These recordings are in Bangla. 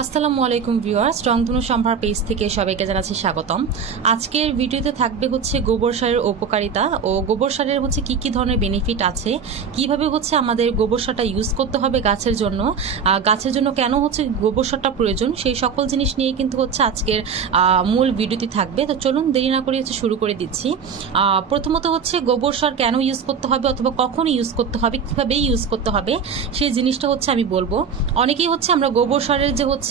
আসসালামু আলাইকুম ভিউয়ার্স, রংধনু সম্ভার পেজ থেকে সবাইকে জানাচ্ছি স্বাগতম। আজকের ভিডিওতে থাকবে হচ্ছে গোবর সারের উপকারিতা ও গোবর সারের হচ্ছে কি কি ধরনের বেনিফিট আছে, কিভাবে হচ্ছে আমাদের গোবর সারটা ইউজ করতে হবে গাছের জন্য কেন হচ্ছে গোবর সারটা প্রয়োজন, সেই সকল জিনিস নিয়ে কিন্তু হচ্ছে আজকের মূল ভিডিওটি থাকবে। তো চলুন দেরি না করে হচ্ছে শুরু করে দিচ্ছি। প্রথমত হচ্ছে গোবর সার কেন ইউজ করতে হবে অথবা কখন ইউজ করতে হবে, কিভাবে ইউজ করতে হবে সেই জিনিসটা হচ্ছে আমি বলবো। অনেকেই হচ্ছে আমরা গোবর সারের যে হচ্ছে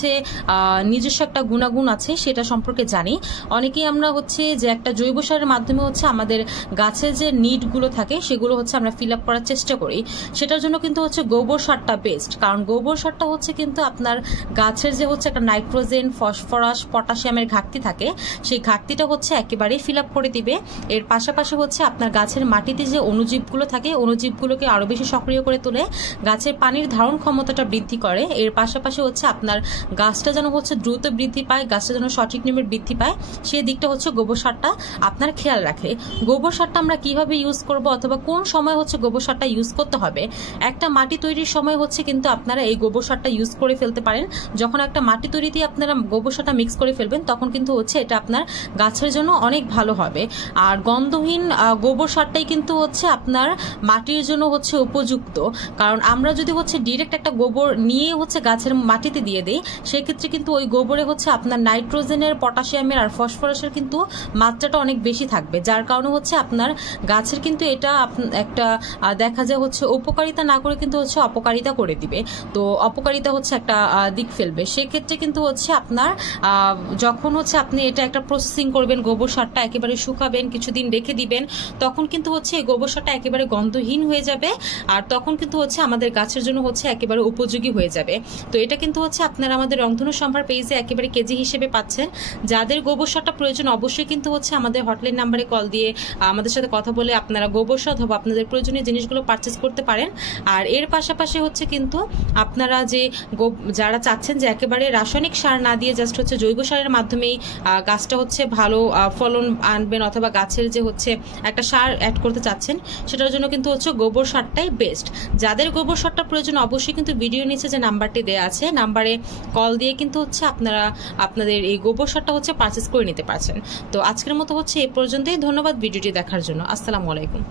নিজস্ব একটা গুণাগুণ আছে সেটা সম্পর্কে জানি। অনেকেই আমরা হচ্ছে যে একটা জৈব সারের মাধ্যমে হচ্ছে আমাদের গাছের যে নিডগুলো থাকে সেগুলো হচ্ছে আমরা ফিল আপ করার চেষ্টা করি। সেটার জন্য কিন্তু হচ্ছে গোবর সারটা বেস্ট, কারণ গোবর সারটা হচ্ছে কিন্তু আপনার গাছের যে হচ্ছে একটা নাইট্রোজেন, ফসফরাস, পটাশিয়ামের ঘাটতি থাকে সেই ঘাটতিটা হচ্ছে একেবারেই ফিল আপ করে দিবে। এর পাশাপাশি হচ্ছে আপনার গাছের মাটিতে যে অণুজীবগুলো থাকে অনুজীবগুলোকে আরো বেশি সক্রিয় করে তোলে, গাছের পানির ধারণ ক্ষমতাটা বৃদ্ধি করে। এর পাশাপাশি হচ্ছে আপনার গাছটা যেন হচ্ছে দ্রুত বৃদ্ধি পায়, গাছটা যেন সঠিক নিয়মে বৃদ্ধি পায়, সেই দিকটা হচ্ছে গোবর সারটা আপনার খেয়াল রাখে। গোবর সারটা আমরা কিভাবে ইউজ করব অথবা কোন সময় হচ্ছে গোবর সারটা ইউজ করতে হবে, একটা মাটি তৈরির সময় হচ্ছে কিন্তু আপনারা এই গোবর সারটা ইউজ করে ফেলতে পারেন। যখন একটা মাটি তৈরিতে আপনারা গোবর সারটা মিক্স করে ফেলবেন তখন কিন্তু হচ্ছে এটা আপনার গাছের জন্য অনেক ভালো হবে। আর গন্ধহীন গোবর সারটাই কিন্তু হচ্ছে আপনার মাটির জন্য হচ্ছে উপযুক্ত, কারণ আমরা যদি হচ্ছে ডিরেক্ট একটা গোবর নিয়ে হচ্ছে গাছের মাটিতে দিয়ে দেই সেক্ষেত্রে কিন্তু ওই গোবরে হচ্ছে আপনার নাইট্রোজেনের, পটাশিয়ামের আর ফসফরাসের কিন্তু মাত্রাটা অনেক বেশি থাকবে, যার কারণে হচ্ছে আপনার গাছের কিন্তু এটা একটা দেখা যায় হচ্ছে উপকারিতা না করে কিন্তু হচ্ছে অপকারিতা করে দিবে। তো অপকারিতা হচ্ছে একটা দিক ফেলবে। সেক্ষেত্রে কিন্তু হচ্ছে আপনার যখন হচ্ছে আপনি এটা একটা প্রসেসিং করবেন, গোবর সারটা একেবারে শুকাবেন, কিছুদিন রেখে দিবেন, তখন কিন্তু হচ্ছে এই গোবর সারটা একেবারে গন্ধহীন হয়ে যাবে আর তখন কিন্তু হচ্ছে আমাদের গাছের জন্য হচ্ছে একেবারে উপযোগী হয়ে যাবে। তো এটা কিন্তু হচ্ছে আপনারা আমাদের রংধনু সম্ভার পেজে একেবারে কেজি হিসেবে পাচ্ছেন। যাদের গোবর সারটা প্রয়োজন অবশ্যই কিন্তু হচ্ছে আমাদের হটলাইন নাম্বারে কল দিয়ে আমাদের সাথে কথা বলে আপনারা গোবর সার অথবা আপনাদের প্রয়োজনীয় জিনিসগুলো পারচেস করতে পারেন। আর এর পাশাপাশি হচ্ছে কিন্তু আপনারা যারা চাচ্ছেন যে একেবারে রাসায়নিক সার না দিয়ে জাস্ট হচ্ছে জৈব সারের মাধ্যমেই গাছটা হচ্ছে ভালো ফলন আনবেন অথবা গাছের যে হচ্ছে একটা সার অ্যাড করতে চাচ্ছেন, সেটার জন্য কিন্তু হচ্ছে গোবর সারটাই বেস্ট। যাদের গোবর সারটা প্রয়োজন অবশ্যই কিন্তু ভিডিও নিচে যে নাম্বারটি দেওয়া আছে নাম্বারে কল দিয়ে কিন্তু হচ্ছে আপনারা আপনাদের এই গোবর সারটা হচ্ছে পারচেস করে নিতে পারছেন। তো আজকের মতো হচ্ছে এই পর্যন্তই। ধন্যবাদ ভিডিওটি দেখার জন্য। আসসালামু আলাইকুম।